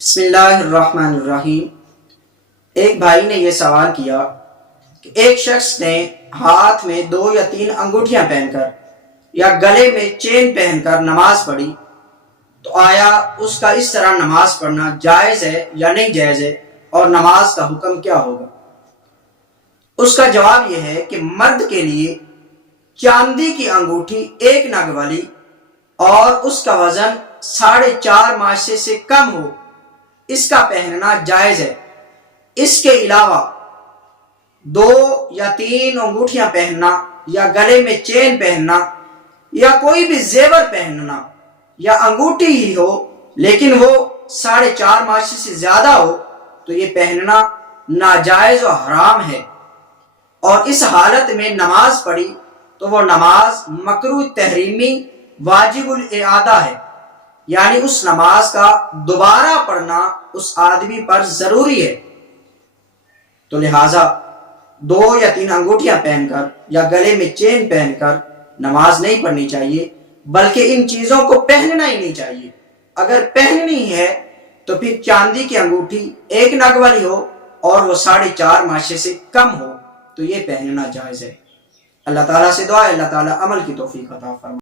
بسم اللہ الرحمن الرحیم۔ ایک بھائی نے یہ سوال کیا کہ ایک شخص نے ہاتھ میں 2 یا 3 انگوٹھیاں پہن کر یا گلے میں چین پہن کر نماز پڑھی، تو آیا اس کا اس طرح نماز پڑھنا جائز ہے یا نہیں جائز ہے، اور نماز کا حکم کیا ہوگا؟ اس کا جواب یہ ہے کہ مرد کے لیے چاندی کی انگوٹھی 1 نگ والی اور اس کا وزن 4.5 ماشے سے کم ہو، اس کا پہننا جائز ہے۔ اس کے علاوہ 2 یا 3 انگوٹھیاں پہننا یا گلے میں چین پہننا یا کوئی بھی زیور پہننا یا انگوٹھی ہی ہو لیکن وہ 4.5 ماشے سے زیادہ ہو تو یہ پہننا ناجائز و حرام ہے، اور اس حالت میں نماز پڑھی تو وہ نماز مکروہ تحریمی واجب الاعادہ ہے، یعنی اس نماز کا دوبارہ پڑھنا اس آدمی پر ضروری ہے۔ تو لہٰذا 2 یا 3 انگوٹھیاں پہن کر یا گلے میں چین پہن کر نماز نہیں پڑھنی چاہیے، بلکہ ان چیزوں کو پہننا ہی نہیں چاہیے۔ اگر پہننی ہے تو پھر چاندی کی انگوٹھی 1 نگ والی ہو اور وہ 4.5 ماشے سے کم ہو تو یہ پہننا جائز ہے۔ اللہ تعالیٰ سے دعا ہے اللہ تعالیٰ عمل کی توفیق عطا فرمائے۔